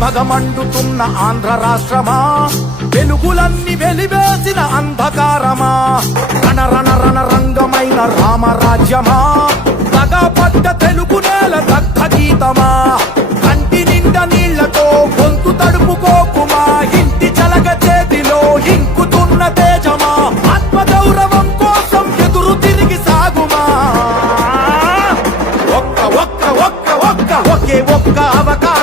భగమండుతున్న ఆంధ్ర రాష్ట్రమా? వెలుగులన్నీ వెలివేసిన అంధకారమా? రణ రణ రణ రంగమైన రామరాజ్యమా? తగపడ్డ తెలుగు నేల దగ్ధ గీతమా? కంటి నిండా నీళ్ళతో గొంతు తడుపుకోకుమా? ఇంటి చలక చేతిలో ఇంకుతున్న తేజమా? ఆత్మగౌరవం కోసం ఎదురు తిరిగి సాగుమా? ఒక్క ఒక్క ఒక్క ఒక్క ఒకే ఒక్క అవకాశం.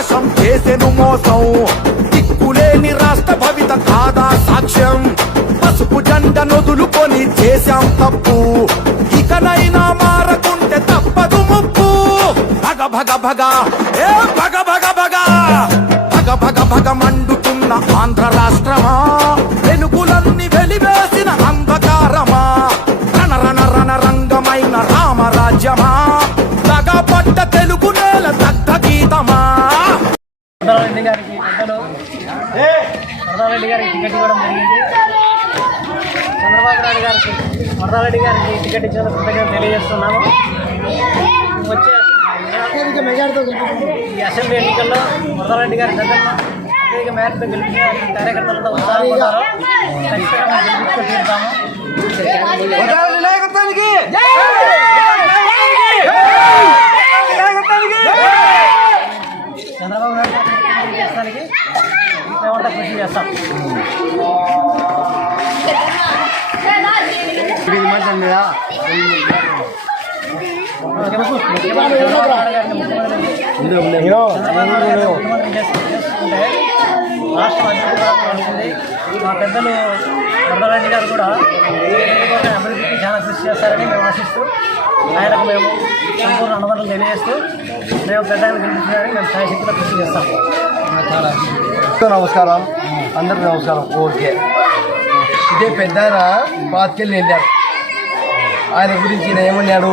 చేసెను మోసం. దిక్కులేని రాష్ట్ర భవిత కాదా సాక్ష్యం. పసుపు జెండ నొదులుకొని చేశాం తప్పు. ఇకనైనా మారకుంటే తప్పదు ముప్పు. భగ భగ భగ. ఏ భగ భగ భగ. భగ భగ భగ మండుతున్న ఆంధ్ర రాష్ట్రమా? వెలుగులన్నీ వెలివేసిన అంధకారమా? రణ రణ రణ రంగమైన రామరాజ్యమా? పడ్డ తెలుగు వరదారెడ్డి గారికి పెద్దలు. వరదారెడ్డి గారికి టికెట్ ఇవ్వడం జరిగింది. చంద్రబాబు నాయుడు గారికి వరదారెడ్డి గారికి టికెట్ ఇచ్చిన కృతజ్ఞతలు తెలియజేస్తున్నాము. వచ్చే ఈ అసెంబ్లీ ఎన్నికల్లో వరదారెడ్డి గారి పెద్దలను అత్యధిక మేరతో గెలిపించిన కార్యకర్తలతో ఉత్సాహం ఉంటారు ఖచ్చితంగా మేము గెలిపించుకొని తీరుతాము చంద్రబాబు నాయుడు చేస్తానికి మేమంతా కృషి చేస్తాం. రాష్ట్రం అభివృద్ధి మా పెద్దలు వరదరెడ్డి గారు కూడా అభివృద్ధికి చాలా కృషి చేస్తారని మేము ఆశిస్తూ ఆయనకు మేము సంపూర్ణ అనుమతులు తెలియజేస్తూ మేము పెద్ద ఆయన గెలిపించారని మేము సాయశక్తిలో కృషి చేస్తాం. నమస్కారం. అందరికి నమస్కారం. ఓకే. ఇదే పెద్ద బాత్కెళ్ళి వెళ్ళారు. ఆయన గురించి ఈయన ఏమన్నాడు?